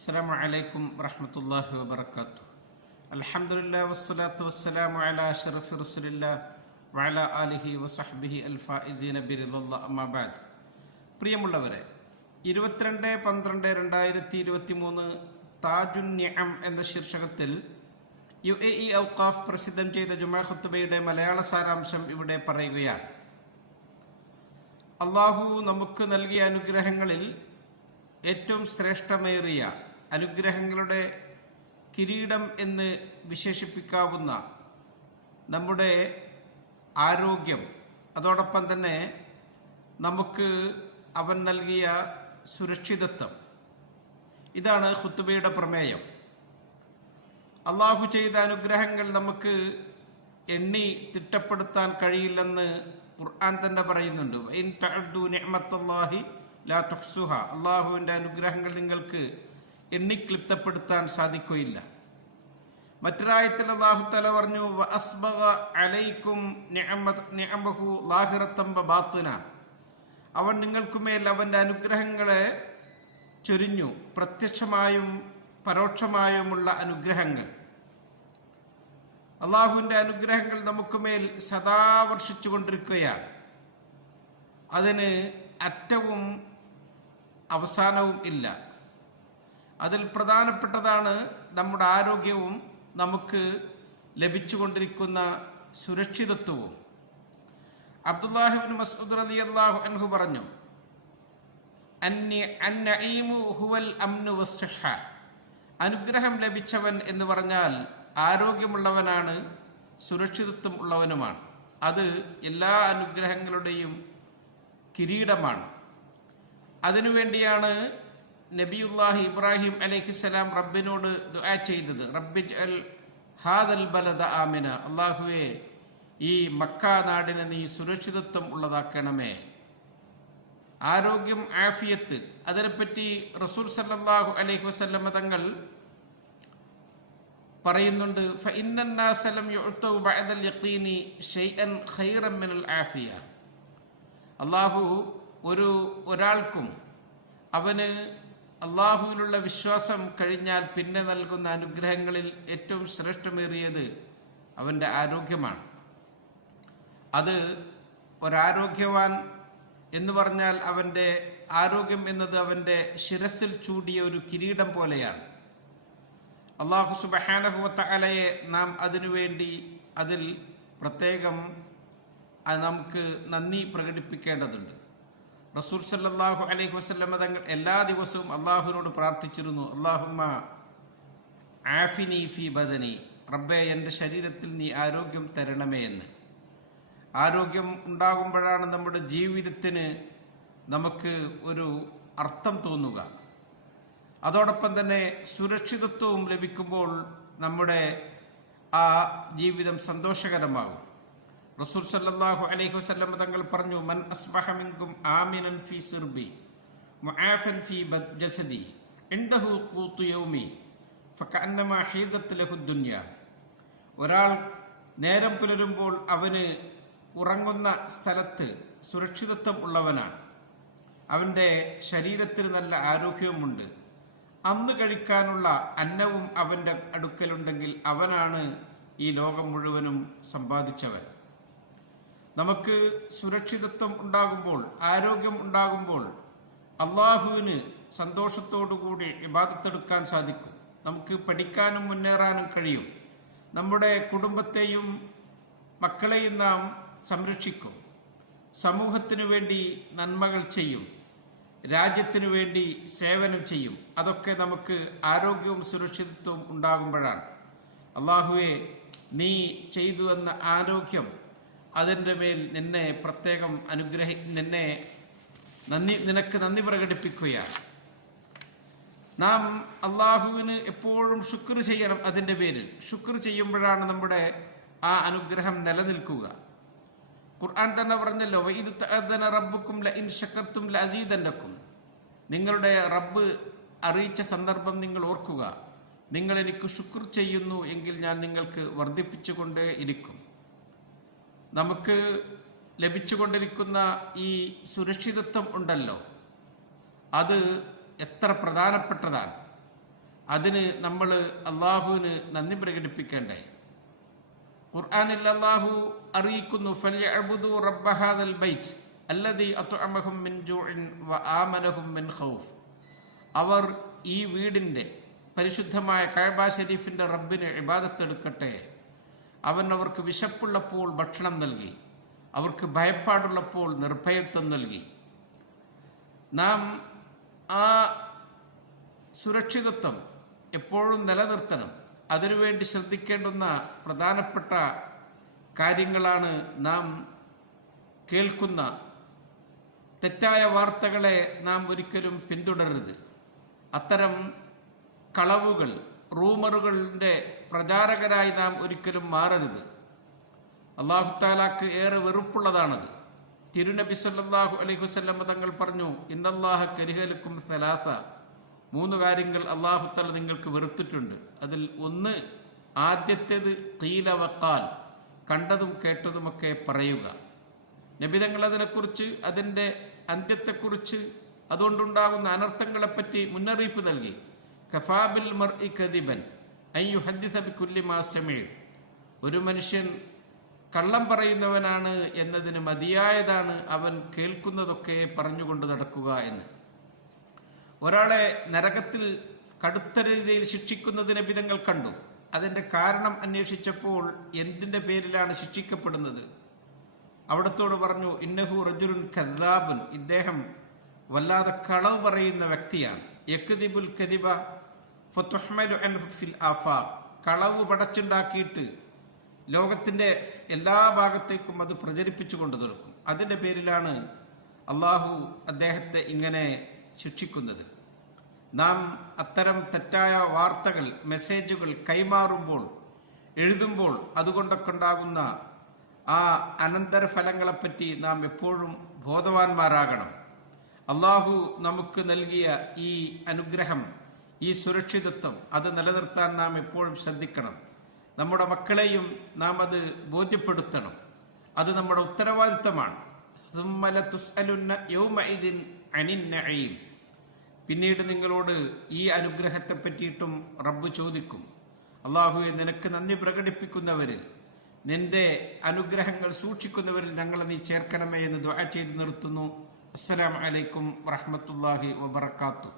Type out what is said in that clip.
അസ്സലാമു അലൈക്കും വറഹ്മത്തുള്ളാഹി വബറകാതുഹു. അൽഹംദുലില്ലാഹി വസ്സലാത്തു വസ്സലാമു അലാ അഷ്റഫി റസൂലില്ലാഹി വഅലാ ആലിഹി വസഹ്ബിഹി അൽഫായിസീന ബിറിദല്ലാഹി അമ്മാ ബഅദ്. പ്രിയമുള്ളവരെ, 22/12/2023 താജുൻ നിഅം എന്ന ശീർഷകത്തിൽ UAE ഔഖാഫ് പ്രസിദ്ധം ചെയ്ത ജുമാ ഖുത്ബയുടെ മലയാള സാരാംശം ഇവിടെ പറയുകയാണ്. അള്ളാഹു നമുക്ക് നൽകിയ അനുഗ്രഹങ്ങളിൽ ഏറ്റവും ശ്രേഷ്ഠമേറിയ അനുഗ്രഹങ്ങളുടെ കിരീടം എന്ന് വിശേഷിപ്പിക്കാവുന്ന നമ്മുടെ ആരോഗ്യം, അതോടൊപ്പം തന്നെ നമുക്ക് അവൻ നൽകിയ സുരക്ഷിതത്വം, ഇതാണ് ഖുത്ബയുടെ പ്രമേയം. അള്ളാഹു ചെയ്ത അനുഗ്രഹങ്ങൾ നമുക്ക് എണ്ണി തിട്ടപ്പെടുത്താൻ കഴിയില്ലെന്ന് ഖുർആൻ തന്നെ പറയുന്നുണ്ട്. ഇൻ തഅദ്ദു നിഅമത്തല്ലാഹി ലാ തുഹ്സുഹ. അള്ളാഹുവിൻ്റെ അനുഗ്രഹങ്ങൾ നിങ്ങൾക്ക് എണ്ണിക്ലിപ്തപ്പെടുത്താൻ സാധിക്കുകയില്ല. മറ്റൊരായത്തിൽ അല്ലാഹു തആല പറഞ്ഞു, വഅസ്ബഗ അലൈക്കും നിഅമഹു ലാഹിറത്തൻ വബാത്തിന. അവൻ നിങ്ങൾക്കുമേൽ അവൻ്റെ അനുഗ്രഹങ്ങളെ ചൊരിഞ്ഞു, പ്രത്യക്ഷമായും പരോക്ഷമായുമുള്ള അനുഗ്രഹങ്ങൾ. അള്ളാഹുവിൻ്റെ അനുഗ്രഹങ്ങൾ നമുക്കുമേൽ സദാ വർഷിച്ചു കൊണ്ടിരിക്കുകയാണ്. അതിന് അറ്റവും അവസാനവും ഇല്ല. അതിൽ പ്രധാനപ്പെട്ടതാണ് നമ്മുടെ ആരോഗ്യവും നമുക്ക് ലഭിച്ചുകൊണ്ടിരിക്കുന്ന സുരക്ഷിതത്വവും. അബ്ദുല്ലാഹി ഇബ്നു മസ്ഊദ് റളിയല്ലാഹു അൻഹു പറഞ്ഞു, അന്നഈമു ഹുവൽ അംനു വസ്സിഹ. അനുഗ്രഹം ലഭിച്ചവൻ എന്ന് പറഞ്ഞാൽ ആരോഗ്യമുള്ളവനാണ്, സുരക്ഷിതത്വം ഉള്ളവനുമാണ്. അത് എല്ലാ അനുഗ്രഹങ്ങളുടെയും കിരീടമാണ്. അതിനുവേണ്ടിയാണ് നബിയുല്ലാഹി ഇബ്രാഹിം അലൈഹിസ്സലാം റബ്ബിനോട് ദുആ ചെയ്തത്, റബ്ബിജ്അൽ ഹാദൽ ബലദ ആമിന. അല്ലാഹുവേ, ഈ മക്ക നാടിനെ നീ സുരക്ഷിതത്വം ഉള്ളതാക്കണമേ. ആരോഗ്യം, ആഫിയത്ത്, അതിനെപ്പറ്റി റസൂൽ സല്ലല്ലാഹു അലൈഹി വസല്ലം തങ്ങൾ പറയുന്നുണ്ട്, ഫഇന്നൻ നാസ ലം യുഅ്തൂ ബഅദൽ യഖീനി ഷൈഅൻ ഖൈറൻ മിനൽ ആഫിയ. അള്ളാഹു ഒരാൾക്കും അവന് അള്ളാഹുവിലുള്ള വിശ്വാസം കഴിഞ്ഞാൽ പിന്നെ നൽകുന്ന അനുഗ്രഹങ്ങളിൽ ഏറ്റവും ശ്രേഷ്ഠമേറിയത് അവൻ്റെ ആരോഗ്യമാണ്. അത് ഒരാരോഗ്യവാൻ എന്ന് പറഞ്ഞാൽ അവൻ്റെ ആരോഗ്യം എന്നത് അവൻ്റെ ശിരസിൽ ചൂടിയ ഒരു കിരീടം പോലെയാണ്. അള്ളാഹു സുബ്ഹാനഹു വ തആലയെ നാം അതിനുവേണ്ടി അതിൽ പ്രത്യേകം നമുക്ക് നന്ദി പ്രകടിപ്പിക്കേണ്ടതുണ്ട്. റസൂൽ സല്ലല്ലാഹു അലൈഹി വസല്ലം തങ്ങൾ എല്ലാ ദിവസവും അള്ളാഹുവിനോട് പ്രാർത്ഥിച്ചിരുന്നു, അല്ലാഹുമ്മ ആഫിനി ഫി ബദനി. റബ്ബേ, എൻ്റെ ശരീരത്തിൽ നീ ആരോഗ്യം തരണമേ എന്ന്. ആരോഗ്യം ഉണ്ടാകുമ്പോഴാണ് നമ്മുടെ ജീവിതത്തിന് നമുക്ക് ഒരു അർത്ഥം തോന്നുക. അതോടൊപ്പം തന്നെ സുരക്ഷിതത്വവും ലഭിക്കുമ്പോൾ നമ്മുടെ ആ ജീവിതം സന്തോഷകരമാകും. റസൂൽ സല്ലല്ലാഹു അലൈഹി വസല്ലം തങ്ങൾ പറഞ്ഞു, മൻ അസ്ബഹ മിൻകും ആമിനൻ ഫീ സിർബി മുആഫൻ ഫീ ജസദി ഇൻദഹു ഖൂതു യൗമി ഫകഅന്നമാ ഹീസത് ലഹു ദുനിയ. ഒരാൾ നേരം പുലരുമ്പോൾ അവന് ഉറങ്ങുന്ന സ്ഥലത്ത് സുരക്ഷിതത്വം ഉള്ളവനാണ്, അവൻ്റെ ശരീരത്തിന് നല്ല ആരോഗ്യവുമുണ്ട്, അന്ന് കഴിക്കാനുള്ള അന്നവും അവൻ്റെ അടുക്കലുണ്ടെങ്കിൽ അവനാണ് ഈ ലോകം മുഴുവനും സമ്പാദിച്ചവൻ. നമുക്ക് സുരക്ഷിതത്വം ഉണ്ടാകുമ്പോൾ, ആരോഗ്യം ഉണ്ടാകുമ്പോൾ അള്ളാഹുവിന് സന്തോഷത്തോടുകൂടി ഇബാദത്തെടുക്കാൻ സാധിക്കും. നമുക്ക് പഠിക്കാനും മുന്നേറാനും കഴിയും. നമ്മുടെ കുടുംബത്തെയും മക്കളെയും നാം സംരക്ഷിക്കും. സമൂഹത്തിനു വേണ്ടി നന്മകൾ ചെയ്യും. രാജ്യത്തിനു വേണ്ടി സേവനം ചെയ്യും. അതൊക്കെ നമുക്ക് ആരോഗ്യവും സുരക്ഷിതത്വവും ഉണ്ടാകുമ്പോഴാണ്. അള്ളാഹുവെ, നീ ചെയ്തു എന്ന ആരോഗ്യം, അതിൻ്റെ മേൽ നിന്നെ പ്രത്യേകം നിനക്ക് നന്ദി പ്രകടിപ്പിക്കുകയാണ്. നാം അള്ളാഹുവിന് എപ്പോഴും ശുക്ർ ചെയ്യണം. അതിൻ്റെ പേരിൽ ശുക്ർ ചെയ്യുമ്പോഴാണ് നമ്മുടെ ആ അനുഗ്രഹം നിലനിൽക്കുക. ഖുർആൻ തന്നെ പറഞ്ഞല്ലോ, വഇദ് തഅദ്ദന റബ്ബുക്കും ലഇൻ ശകർതും ലഅസീദന്നകും. നിങ്ങളുടെ റബ്ബ് അറിയിച്ച സന്ദർഭം നിങ്ങൾ ഓർക്കുക, നിങ്ങൾ എനിക്ക് ശുക്ർ ചെയ്യുന്നു എങ്കിൽ ഞാൻ നിങ്ങൾക്ക് വർദ്ധിപ്പിച്ചുകൊണ്ടേ ഇരിക്കും. നമുക്ക് ലഭിച്ചുകൊണ്ടിരിക്കുന്ന ഈ സുരക്ഷിതത്വം ഉണ്ടല്ലോ, അത് എത്ര പ്രധാനപ്പെട്ടതാണ്. അതിന് നമ്മൾ അള്ളാഹുവിന് നന്ദി പ്രകടിപ്പിക്കേണ്ടേ? ഖുർആനിൽ അള്ളാഹു അറിയിക്കുന്നു, ഫല്യഅ്ബുദൂ റബ്ബ ഹാദൽ ബൈത്ത് അല്ലദീ അത്അമഹും മിൻ ജൂഇൻ വആമനഹും മിൻ ഖൗഫ്. അവർ ഈ വീടിൻ്റെ പരിശുദ്ധമായ കഅബ ശരീഫിൻ്റെ റബ്ബിന് ഇബാദത്തെടുക്കട്ടെ. അവൻ അവർക്ക് വിശപ്പുള്ളപ്പോൾ ഭക്ഷണം നൽകി, അവർക്ക് ഭയപ്പാടുള്ളപ്പോൾ നിർഭയത്വം നൽകി. നാം ആ സുരക്ഷിതത്വം എപ്പോഴും നിലനിർത്തണം. അതിനുവേണ്ടി ശ്രദ്ധിക്കേണ്ടുന്ന പ്രധാനപ്പെട്ട കാര്യങ്ങളാണ് നാം കേൾക്കുന്ന തെറ്റായ വാർത്തകളെ നാം ഒരിക്കലും പിന്തുടരരുത്. അത്തരം കളവുകൾ, റൂമറുകളുടെ പ്രചാരകരായി നാം ഒരിക്കലും മാറരുത്. അല്ലാഹു തആലാക്ക് ഏറെ വെറുപ്പുള്ളതാണത്. തിരുനബി സല്ലല്ലാഹു അലൈഹി വസല്ലം തങ്ങൾ പറഞ്ഞു, ഇന്നല്ലാഹ കരിഹലക്കും സലാസ, 3 കാര്യങ്ങൾ അല്ലാഹു തആല നിങ്ങൾക്ക് വെറുത്തിട്ടുണ്ട്. അതിൽ ഒന്ന്, ആദ്യത്തേത് ഖീല വഖാൽ, കണ്ടതും കേട്ടതുമൊക്കെ പറയുക. നബി തങ്ങൾ അതിനെക്കുറിച്ച്, അതിൻ്റെ അന്ത്യത്തെക്കുറിച്ച്, അതുകൊണ്ടുണ്ടാകുന്ന അനർത്ഥങ്ങളെപ്പറ്റി മുന്നറിയിപ്പ് നൽകി. കഫാബിൽ മർഇ കദിബൻ അൻ യുഹദ്ദിസ ബികുല്ലി മാ സമീഅ, ഒരു മനുഷ്യൻ കള്ളം പറയുന്നവനാണ് എന്നതിന് മതിയായതാണ് അവൻ കേൾക്കുന്നതൊക്കെ പറഞ്ഞുകൊണ്ട് നടക്കുക എന്ന്. ഒരാളെ നരകത്തിൽ കടുത്ത രീതിയിൽ ശിക്ഷിക്കുന്നതിനെ വിധങ്ങൾ കണ്ടു. അതിൻ്റെ കാരണം അന്വേഷിച്ചപ്പോൾ എന്തിൻ്റെ പേരിലാണ് ശിക്ഷിക്കപ്പെടുന്നത്? അവിടത്തോട് പറഞ്ഞു, ഇന്നഹു റജുലുൻ കദ്ദാബുൻ, ഇദ്ദേഹം വല്ലാതെ കളവ് പറയുന്ന വ്യക്തിയാണ്. യക്ദിബുൽ കദിബ ഫതുഹ്മലു അൻഹു ഫിൽ ആഫാഖ്, കളവ് പടച്ചുണ്ടാക്കിയിട്ട് ലോകത്തിൻ്റെ എല്ലാ ഭാഗത്തേക്കും അത് പ്രചരിപ്പിച്ചു കൊണ്ടു നിൽക്കും. അതിൻ്റെ പേരിലാണ് അള്ളാഹു അദ്ദേഹത്തെ ഇങ്ങനെ ശിക്ഷിക്കുന്നത്. നാം അത്തരം തെറ്റായ വാർത്തകൾ, മെസ്സേജുകൾ കൈമാറുമ്പോൾ, എഴുതുമ്പോൾ അതുകൊണ്ടൊക്കെ ഉണ്ടാകുന്ന ആ അനന്തരഫലങ്ങളെപ്പറ്റി നാം എപ്പോഴും ബോധവാന്മാരാകണം. അള്ളാഹു നമുക്ക് നൽകിയ ഈ അനുഗ്രഹം, ഈ സുരക്ഷിതത്വം, അത് നിലനിർത്താൻ നാം എപ്പോഴും ശ്രദ്ധിക്കണം. നമ്മുടെ മക്കളെയും നാം അത് ബോധ്യപ്പെടുത്തണം. അത് നമ്മുടെ ഉത്തരവാദിത്തമാണ്. പിന്നീട് നിങ്ങളോട് ഈ അനുഗ്രഹത്തെ പറ്റിയിട്ടും റബ്ബ് ചോദിക്കും. അള്ളാഹുവെ, നിനക്ക് നന്ദി പ്രകടിപ്പിക്കുന്നവരിൽ, നിന്റെ അനുഗ്രഹങ്ങൾ സൂക്ഷിക്കുന്നവരിൽ ഞങ്ങളെ നീ ചേർക്കണമേ എന്ന് ദുആ ചെയ്ത് നിർത്തുന്നു. അസ്സലാമു അലൈക്കും വറഹ്മത്തുള്ളാഹി വബറകാതുഹു.